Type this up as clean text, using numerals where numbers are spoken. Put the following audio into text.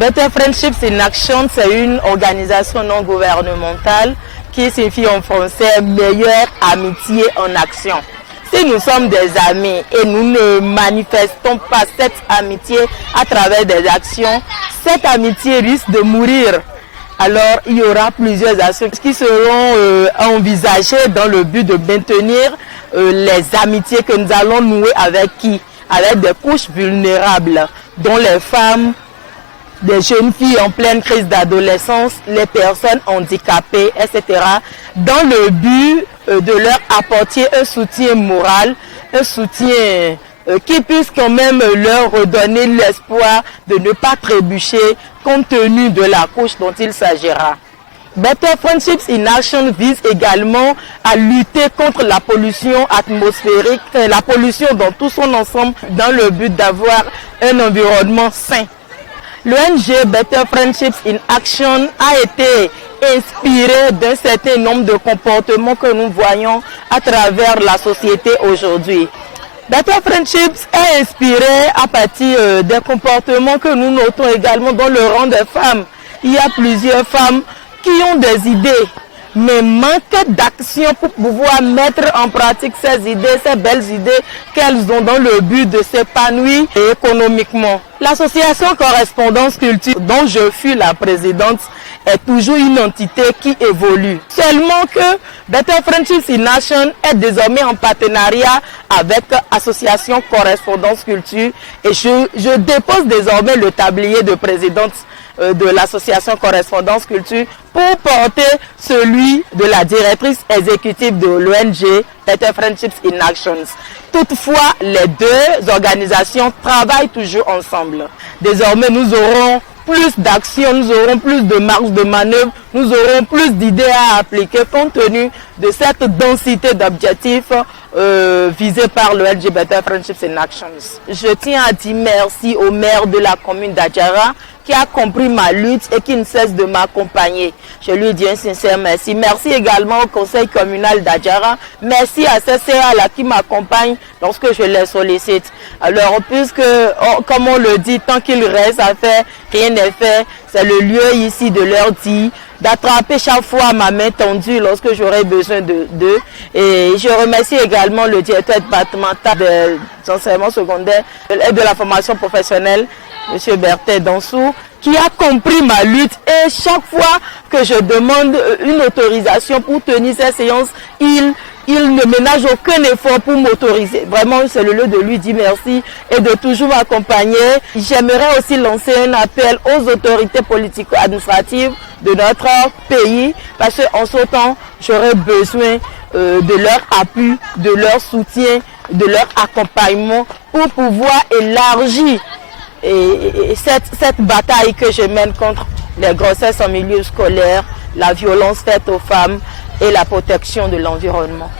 Better Friendships in Action, c'est une organisation non gouvernementale qui signifie en français meilleure amitié en action. Si nous sommes des amis et nous ne manifestons pas cette amitié à travers des actions, cette amitié risque de mourir. Alors il y aura plusieurs actions qui seront envisagées dans le but de maintenir les amitiés que nous allons nouer avec qui? Avec des couches vulnérables, dont les femmes, des jeunes filles en pleine crise d'adolescence, les personnes handicapées, etc. Dans le but de leur apporter un soutien moral, un soutien qui puisse quand même leur redonner l'espoir de ne pas trébucher compte tenu de la couche dont il s'agira. Better Friendships in Action vise également à lutter contre la pollution atmosphérique, la pollution dans tout son ensemble, dans le but d'avoir un environnement sain. L'ONG Better Friendships in Action a été inspiré d'un certain nombre de comportements que nous voyons à travers la société aujourd'hui. Better Friendships est inspiré à partir des comportements que nous notons également dans le rang des femmes. Il y a plusieurs femmes qui ont des idées, mais manquent d'action pour pouvoir mettre en pratique ces idées, ces belles idées qu'elles ont dans le but de s'épanouir économiquement. L'association Correspondance Culture, dont je suis la présidente, est toujours une entité qui évolue. Seulement que Better Friendships in Action est désormais en partenariat avec l'association Correspondance Culture et je dépose désormais le tablier de présidente de l'association Correspondance Culture pour porter celui de la directrice exécutive de l'ONG Better Friendships in Action. Toutefois, les deux organisations travaillent toujours ensemble. Désormais, nous aurons plus d'actions, nous aurons plus de marge de manœuvre, nous aurons plus d'idées à appliquer compte tenu de cette densité d'objectifs visés par le ONG Better Friendships in Action. Je tiens à dire merci au maire de la commune d'Adjara qui a compris ma lutte et qui ne cesse de m'accompagner. Je lui dis un sincère merci. Merci également au conseil communal d'Adjara. Merci à CCA qui m'accompagne lorsque je les sollicite. Alors, puisque, comme on le dit, tant qu'il reste à faire, rien n'est fait. C'est le lieu ici de leur dire d'attraper chaque fois ma main tendue lorsque j'aurai besoin d'eux. Et je remercie également le directeur départemental des enseignements secondaires et de la formation professionnelle, M. Berthet Dansou, qui a compris ma lutte et chaque fois que je demande une autorisation pour tenir ces séances, il ne ménage aucun effort pour m'autoriser. Vraiment, c'est le lieu de lui dire merci et de toujours m'accompagner. J'aimerais aussi lancer un appel aux autorités politico-administratives de notre pays parce qu'en ce temps, j'aurais besoin de leur appui, de leur soutien, de leur accompagnement pour pouvoir élargir cette bataille que je mène contre les grossesses en milieu scolaire, la violence faite aux femmes et la protection de l'environnement.